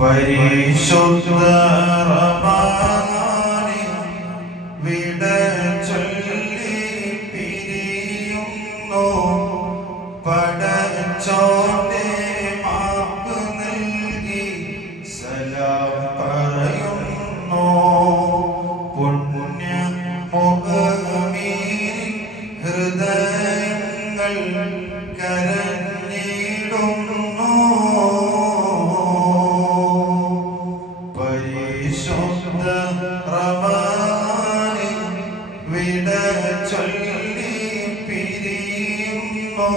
പരിശുദ്ധ വിട ചൊല്ലി പിരിയുന്നു. പടച്ചോന്റെ റമദാനെ വിട ചൊല്ലി പിരിയുന്നു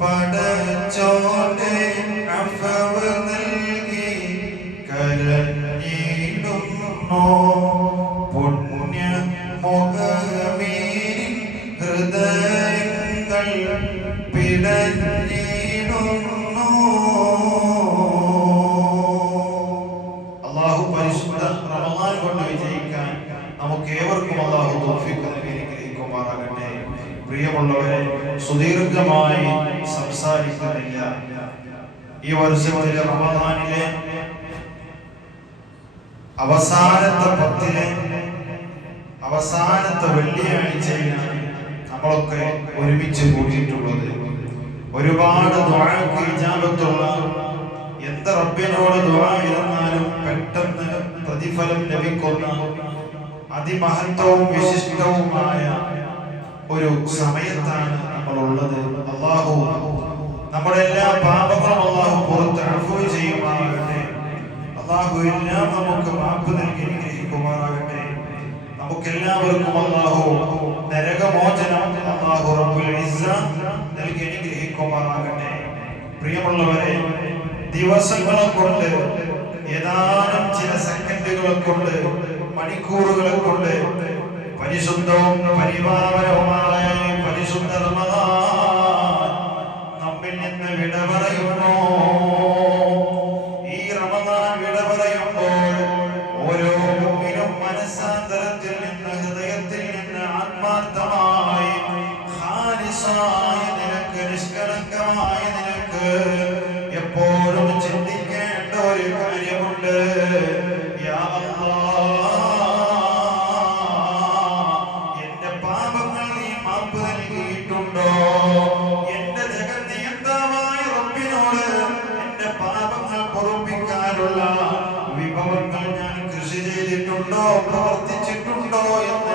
പടച്ചോന്റെ പ്രിയമുള്ളവരെ സുദീർഘമായി സംസാരിക്കുന്നില്ല ഈ വർഷത്തിലെ റമദാനിലെ അവസാനത്തെ പത്തിലെ അവസാനത്തെ വെള്ളിയാഴ്ചയിലാണ് നമ്മളൊക്കെ ഒരുമിച്ച് കൂട്ടിയിട്ടുള്ളത് ഒരുപാട് ദുആക്ക് ഇജാപത്തുള്ള എന്ത് റബ്ബിനോട് ഇരുന്നാലും പെട്ടെന്ന് പ്രതിഫലം ലഭിക്കുന്ന അതിമഹത്വവും വിശിഷ്ടവുമായ ഒരു സമയത്താണ് നമ്മൾ ഉള്ളത് അള്ളാഹു നമ്മുടെ എല്ലാ പാപങ്ങളും അള്ളാഹു പുറത്ത് അഫു ചെയ്യുമാറാകട്ടെ. അള്ളാഹു എല്ലാം നമുക്ക് മാപ്പ് നൽകി അനുഗ്രഹിക്കുമാറാകട്ടെ. നമുക്കെല്ലാവർക്കും അള്ളാഹു നരകമോചനം അള്ളാഹു നൽകി അനുഗ്രഹിക്കുമാറാകട്ടെ. പ്രിയമുള്ളവരെ ദിവസങ്ങളെ കൊണ്ട് ഏതാനും ചില സെക്കൻഡുകളെ കൊണ്ട് മണിക്കൂറുകളെ കൊണ്ട് പരിശുദ്ധവും പരിപാവനവുമായ പരിശുദ്ധ നമ്മിൽ നിന്ന് വിട ചെയ്തിട്ടുണ്ടോ പ്രവർത്തിച്ചിട്ടുണ്ടോ എന്ന്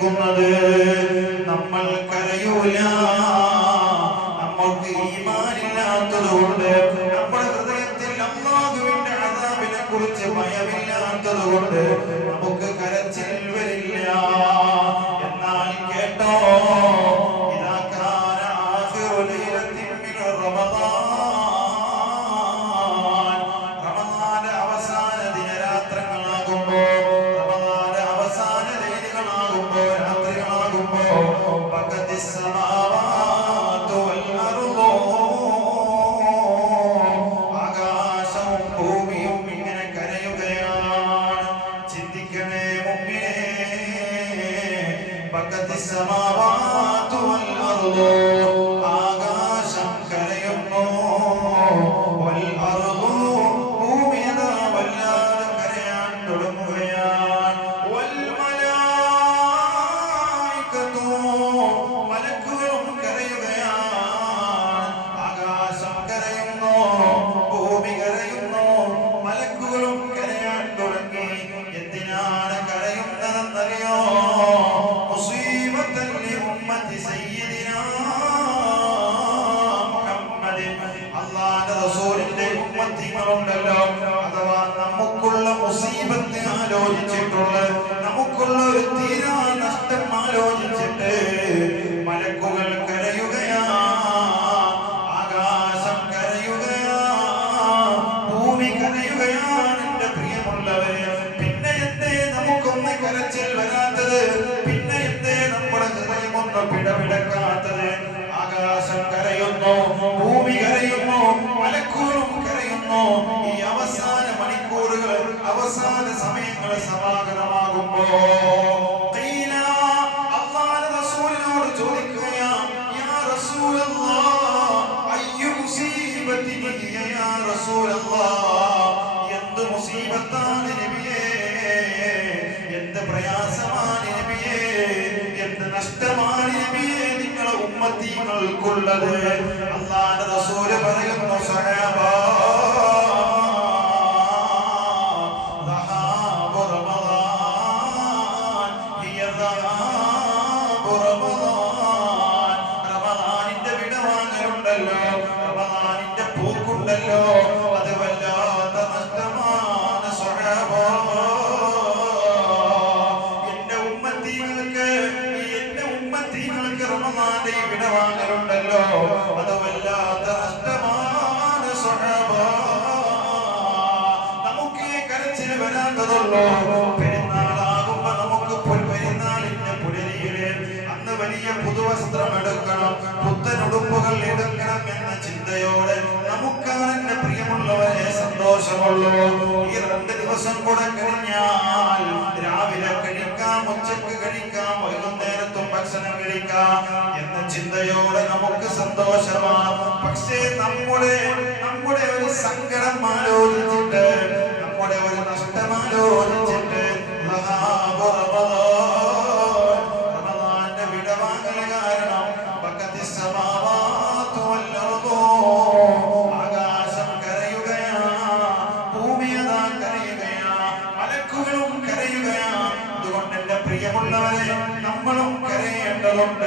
കിടക്കുന്നത് നമ്മൾ കരയൂല. നമ്മൾക്ക് ഈമാനില്ലാത്തത് കൊണ്ട് നമ്മുടെ ഹൃദയത്തിൽ അമ്മാവിന്റെ അതാവിനെ കുറിച്ച് ഭയമില്ലാത്തത് കൊണ്ട് പ്രയാസമാണ് നബിയേ. എന്ത് നഷ്ടമാണ് നബിയേ നിങ്ങളെ ഉമ്മത്തീങ്ങൾക്കുള്ളത് അല്ലാഹുവിന്റെ റസൂൽ പറയുന്നു സഹാബാ ഉമ്മത്തീങ്ങൾക്ക് റമദാന്റെ ഈ വിടവാങ്ങലുണ്ടല്ലോ. അത് വല്ലാത്ത നഷ്ടമാണ് സ്വഭാവ. നമുക്ക് കരച്ചിൽ വരാത്തതുള്ളൂ. പെരുന്നാളാകുമ്പോ നമുക്ക് പെരുന്നാളിന്റെ പുലരിയിൽ അന്ന് വലിയ പുതുവസ്ത്രം എടുക്കണം. പുത്തൻ എന്ന ചിന്തയോടെ നമുക്കാണ് പ്രിയമുള്ളവരെ സന്തോഷമുള്ളൂ. ഈ രണ്ട് ദിവസം കൂടെ രാവിലെ കഴിക്കാം ഉച്ചയ്ക്ക് കഴിക്കാം കഴിക്കാം എന്ന ചിന്തയോടെ നമുക്ക് സന്തോഷമാണ് പക്ഷേ നമ്മുടെ നമ്മുടെ ഒരു സങ്കടം ആലോചിച്ചിട്ട് നമ്മുടെ ഒരു നഷ്ടം ആലോചിച്ചിട്ട്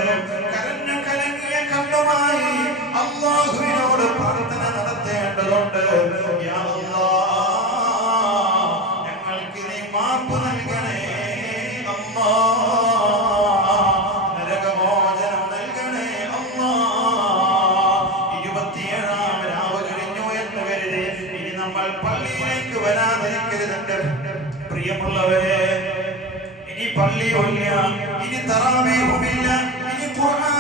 കരഞ്ഞു കലങ്ങിയ കണ്ണുമായി അള്ളാഹുവിനോട് പ്രാർത്ഥന നടത്തേണ്ടതുണ്ട് ഞങ്ങൾക്ക് നീ മാപ്പ് നൽകണേ അല്ലാഹ്. നരകമോചനം നൽകണേ അല്ലാഹ്. ഇരുപത്തിയേഴാം രാവ് കഴിഞ്ഞു എന്ന് കരുതി ഇനി നമ്മൾ പള്ളിയിലേക്ക് വരാതിരിക്കരുത് പ്രിയമുള്ളവരെ ഇനി പള്ളിയുമില്ല ഇനി തറാവീഹുമില്ല ഇനി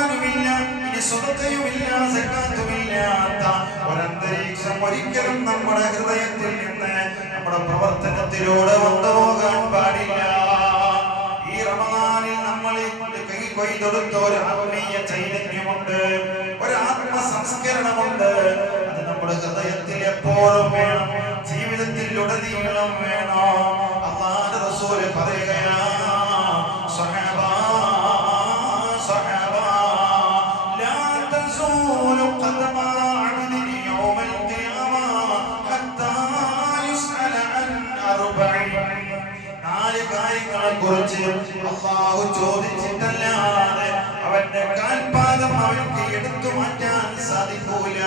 ഖുർആനുമില്ല ഇനി സ്വതക്കയുമില്ല സക്കാത്തുമില്ലാത്ത ഒരന്തരീക്ഷം ഒരിക്കലും നമ്മുടെ ഹൃദയത്തിൽ നിന്ന് നമ്മുടെ പ്രവർത്തനത്തിലൂടെ വന്നുപോകാൻ പാടില്ല. ഈ റമദാനിൽ നമ്മൾ കൈ കൊയ്തൊടുത്ത ഒരു ആത്മീയ ചൈതന്യമുണ്ട് ഒരു ആത്മ സംസ്കരണമുണ്ട് അത് നമ്മുടെ ഹൃദയത്തിൽ എപ്പോഴും വേണം ജീവിതത്തിൽ ഉടനീളം വേണം. അള്ളാഹുവിന്റെ റസൂൽ പറയുകയാ കുറിച്ച് അള്ളാഹു ചോദിച്ചിട്ടല്ലാതെ അവന്റെ കാൽപാദം അവൻക്ക് എടുത്തു മാറ്റാൻ സാധിക്കൂല.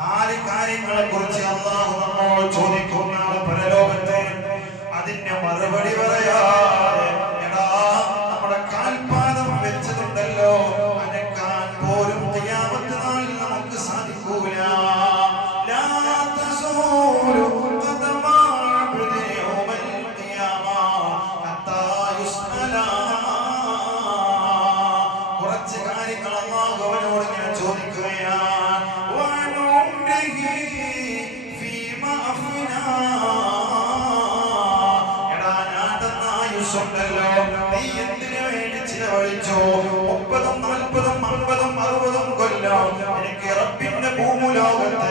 നാല് കാര്യങ്ങളെ കുറിച്ച് അള്ളാഹു നമ്മോട് ചോദിക്കുന്ന പരലോകത്തെ അതിന്റെ മറുപടി പറയാതെ ആയുസ്സുണ്ടല്ലോ നീ എന്തിനു വേണ്ടി ചിലവഴിച്ചു? മുപ്പതും നാൽപ്പതും അമ്പതും അറുപതും കൊല്ലം. എനിക്ക് റബ്ബിന്റെ ഭൂമുലോകത്ത്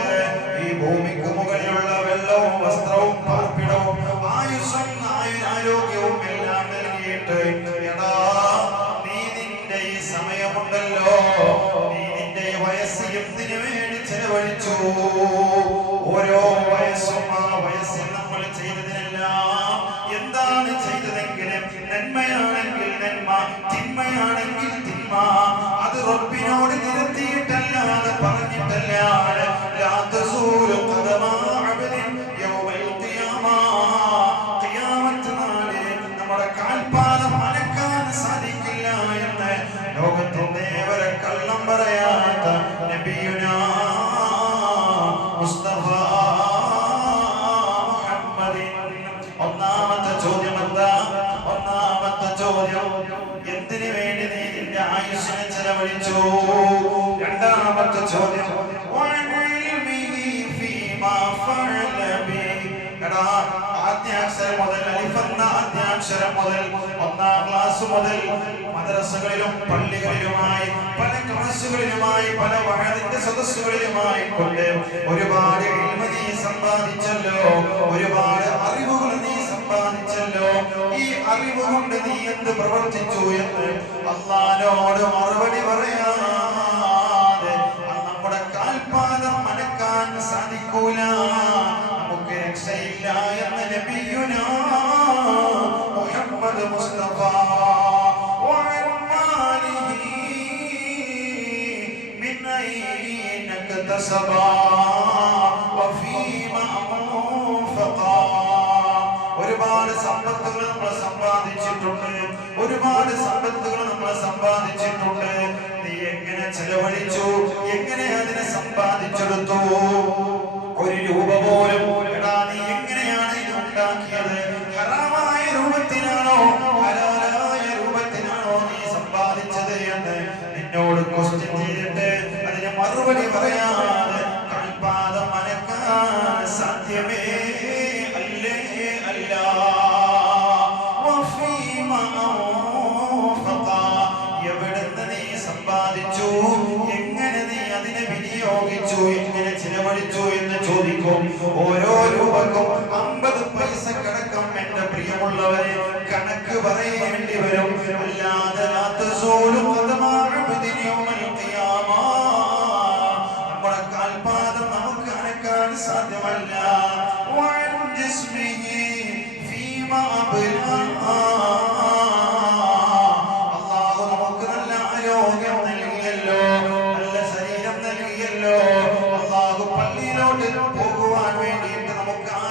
ഈ ഭൂമിക്ക് മുകളിലുള്ള വെള്ളവും വസ്ത്രവും പാർപ്പിടവും ആയുസ്സും ആയുരാരോഗ്യവും എല്ലാം നൽകിയിട്ട് നീ നിന്റെ ഈ സമയമുണ്ടല്ലോ. നീ നിന്റെ വയസ്സ് എന്തിനു വേണ്ടി ചെലവഴിച്ചു? നാളിൽ നമ്മുടെ കാൽപാദം അനക്കാൻ സാധിക്കില്ല എന്ന് ലോകത്തിന്റെ വരെ കള്ളം പറയാത്ത നബിയുനാ. മുസ്തഫ ഒന്നാമത്തെ ചോദ്യം എന്താ? ഒന്നാമത്തെ ചോദ്യം എന്തിനു വേണ്ടി നീ നിന്റെ ആയുസ്സിനെ ചെലവഴിച്ചു? രണ്ടാമത്തെ ചോദ്യം ആദ്യാക്ഷരം മുതൽ അലിഫെന്ന ആദ്യാക്ഷരം മുതൽ ഒന്നാം ക്ലാസ് മുതൽ മദ്രസകളിലും പള്ളികളിലുമായി പല ക്ലാസ്സുകളിലുമായി പല വഴതിന്റെ സദസ്സുകളിലുമായി കൊണ്ട് ഒരുപാട് നീ സമ്പാദിച്ചല്ലോ ഒരുപാട് അറിവുകൾ നീ സമ്പാദിച്ചല്ലോ. ഈ അറിവ് കൊണ്ട് നീ എന്ത് പ്രവർത്തിച്ചു എന്ന് അള്ളാനോട് മറുപടി പറയാതെ اكتسبا وفيما أنفقا ഒരുപാട് സമ്പത്തുകൾ നമ്മൾ സമ്പാദിച്ചിട്ടുണ്ട് ഒരുപാട് സമ്പത്തുകൾ നമ്മൾ സമ്പാദിച്ചിട്ടുണ്ട് നീ എങ്ങനെ ചെലവഴിച്ചു എങ്ങനെ അതിനെ സമ്പാദിച്ചെടുത്തു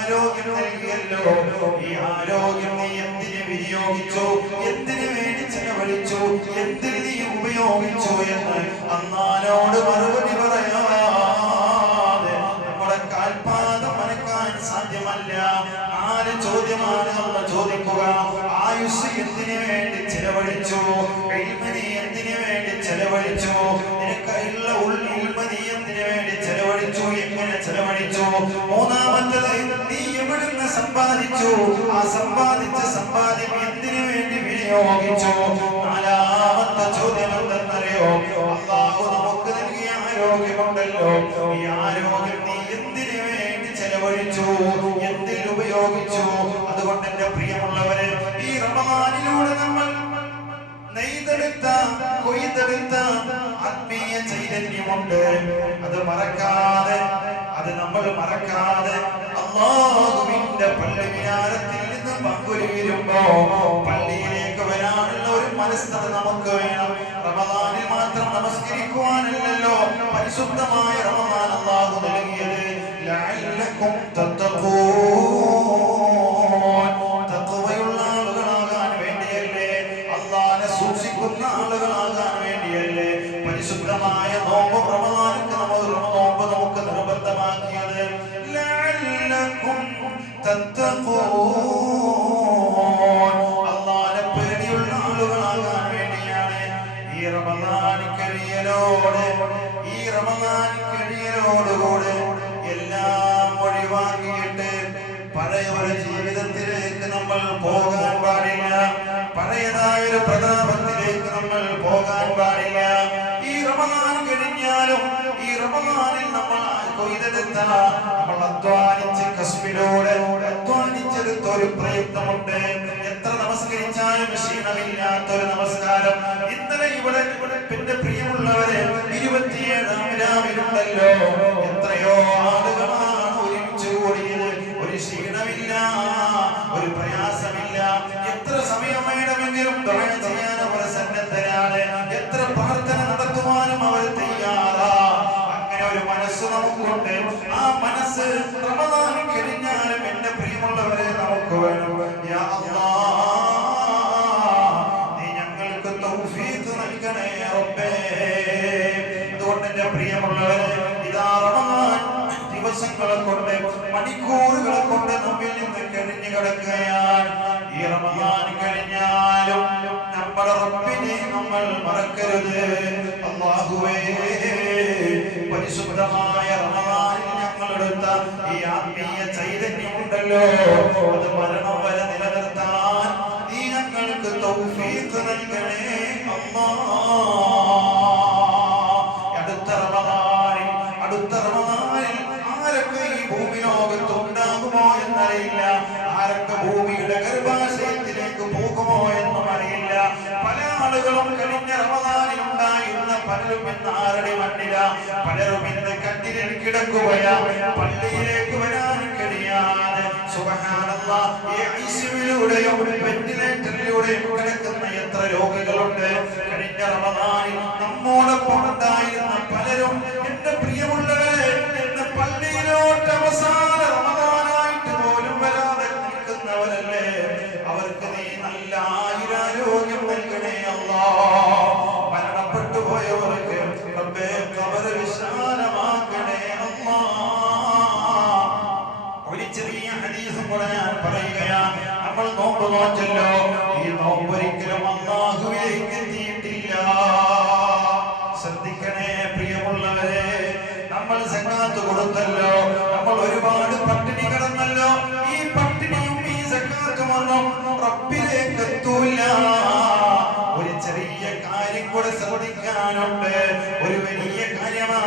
ആരോഗ്യം നൽകിയല്ലോ. ഈ ആരോഗ്യം നീ എന്തിന് വിനിയോഗിച്ചു? എന്തിനു ചെലവഴിച്ചു എന്തിന് നീ ഉപയോഗിച്ചു എന്ന് അന്നാനോട് മറുപടി പറയാതെ നമ്മുടെ കാൽപാദം മനക്കാൻ സാധ്യമല്ല. ആര് ചോദ്യമാണ് നമ്മൾ ചോദിക്കുക. ആയുസ് എന്തിനു വേണ്ടി ചെലവഴിച്ചു? എഴുമനി എന്തിനു വേണ്ടി ചെലവഴിച്ചു? നിനക്കുള്ള ഉൾമനി എന്തിനു വേണ്ടി ചെലവഴിച്ചു? എങ്ങനെ ചെലവഴിച്ചു? മൂന്നാമത്തത് നീ എവിടുന്ന് സമ്പാദിച്ചു? ആ സമ്പാദിച്ച സമ്പാദ്യം എന്തിനു വേണ്ടി വിനിയോഗിച്ചു നാലാമത്തെ ചോദ്യം എന്തെന്നറിയോ അള്ളാഹു നമുക്ക് നൽകിയ ആരോഗ്യമുണ്ടല്ലോ ഈ ആരോഗ്യം നീ എന്തിനു വേണ്ടി ചെലവഴിച്ചു എന്തിൽ ഉപയോഗിച്ചു അതുകൊണ്ട് എന്റെ പ്രിയമുള്ളവരെ ഈ റമദാനിലൂടെ നമ്മൾ നെയ്തെടുത്ത കൊയ്തെടുത്ത ആത്മീയ ചൈതന്യമുണ്ട് അത് മറക്കാതെ അത് നമ്മൾ മറക്കാതെ അള്ളാഹുവിന്റെ പള്ളി വിഹാരത്തിൽ നിന്ന് പങ്കുരുവിരുമ്പോ ഒരു മനസ്സത് നമുക്ക് വേണം. മാത്രം നമസ്കരിക്കുവാനല്ലോ പരിശുദ്ധമായ റമദാൻ പഴയ ഒരു ജീവിതത്തിലേക്ക് നമ്മൾ പോകാൻ പാടില്ല. പഴയതായ ഒരു പ്രതാപത്തിലേക്ക് നമ്മൾ പോകാൻ പാടില്ല. ഈ റമദാൻ കഴിഞ്ഞാലും ഈ റമദാനിൽ നമ്മൾ കൊയ്തെടുത്ത നമ്മൾ അധ്വാനിച്ച് കശ്മീരോടെ അധ്വാനിച്ചെടുത്ത ഒരു പ്രയത്നമുണ്ട്. എത്ര നമസ്കരിച്ചാലും ക്ഷീണമില്ലാത്ത ഒരു നമസ്കാരം. ഇന്നലെ ഇവിടെ എന്റെ പ്രിയമുള്ളവരെ ഇരുപത്തിയേഴാം രാവിലുണ്ടല്ലോ. എത്രയോ ആളുകളാണ് ചെയ്യാൻ അവർ സന്നദ്ധരാണ്. എത്ര പ്രാർത്ഥന നടത്തുവാനും അവർ തയ്യാറാ. അങ്ങനെ ഒരു മനസ്സ് നമുക്കുണ്ട്. ആ മനസ്സ് റമദാനം കഴിഞ്ഞാലും എന്റെ പ്രിയമുള്ളവരെ നമുക്ക് വേണം. നീ ഞങ്ങൾക്ക് തൗഫീഖ് നൽകണേ റബ്ബേ. അതുകൊണ്ട് എന്റെ പ്രിയമുള്ളവരെ ഇതാ റമദാൻ ദിവസങ്ങളെ കൊണ്ട് മണിക്കൂറുകളെ കൊണ്ട് നമ്മിൽ നിന്ന് കഴിഞ്ഞു കിടക്കുകയാണ്. നമ്മുടെ റബ്ബിനെ നമ്മൾ മറക്കരുത്. അല്ലാഹുവേ പരിശുദ്ധമായ റമദാനിൽ ഞങ്ങളെടുത്ത ഈ ആത്മീയ ചൈതന്യമുണ്ടല്ലോ. അത് ഇന്ന് ആരുടെ മണ്ണില? പലരും ഇന്ന് കട്ടിലിൽ കിടക്കുകയാ. പള്ളിയിലേക്ക് വരാൻ കഴിയാതെ ഐസിയുവിലൂടെയും വെന്റിലേറ്ററിലൂടെയും കിടക്കുന്ന എത്ര രോഗികളുണ്ട്? കഴിഞ്ഞ റമദാനിൽ നമ്മോടൊപ്പം ഉണ്ടായിരുന്ന പലരും എന്റെ പ്രിയമുള്ളവരെ എന്റെ പള്ളിയിലോട്ട് അവസാന പറയുകയാണ് നമ്മൾ നോമ്പ് നോച്ചല്ലോ ഈ നോമ്പ് ഒരിക്കലും അള്ളാഹുവിലേക്ക് എത്തിയിട്ടില്ല. ശ്രദ്ധിക്കണേ പ്രിയമുള്ളവരെ നമ്മൾ സക്കാത്ത് കൊടുത്തല്ലോ. നമ്മൾ ഒരുപാട് പട്ടിണി കിടന്നല്ലോ. ഈ പട്ടിണിയും ഈ സക്കാത്തും ഒന്നും റബ്ബിലേക്ക് എത്തൂല ഒരു ചെറിയ കാര്യം കൂടെ ശ്രദ്ധിക്കാനുണ്ട്. ഒരു വലിയ കാര്യമാ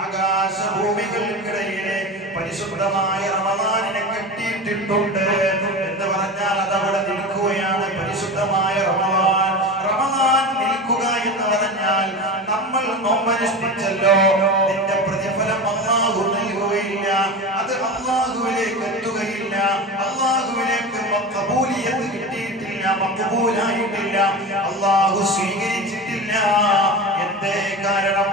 ആകാശഭൂമികൾക്കിടയിലെ പരിശുദ്ധമായ റമദാനിനെ കെട്ടിയിട്ടിട്ടുണ്ട് എന്ന് പറഞ്ഞാൽ അത് അവിടെ നിൽക്കുകയാണ്. പരിശുദ്ധമായ റമദാൻ റമദാൻ നിൽക്കുക എന്ന് പറഞ്ഞാൽ നമ്മൾ നോമ്പനുഷ്ഠിച്ചല്ലോ. നിന്റെ പ്രതിഫലം അള്ളാഹു നൽകുകയില്ല. അത് അള്ളാഹുവിലേക്ക് എത്തുകയില്ല. അള്ളാഹുവിലേക്ക് കബൂലിയത്ത് കിട്ടിയിട്ടില്ല മക്കബൂലായിട്ടില്ല അള്ളാഹു സ്വീകരിച്ചിട്ടില്ല എന്തേ കാരണം?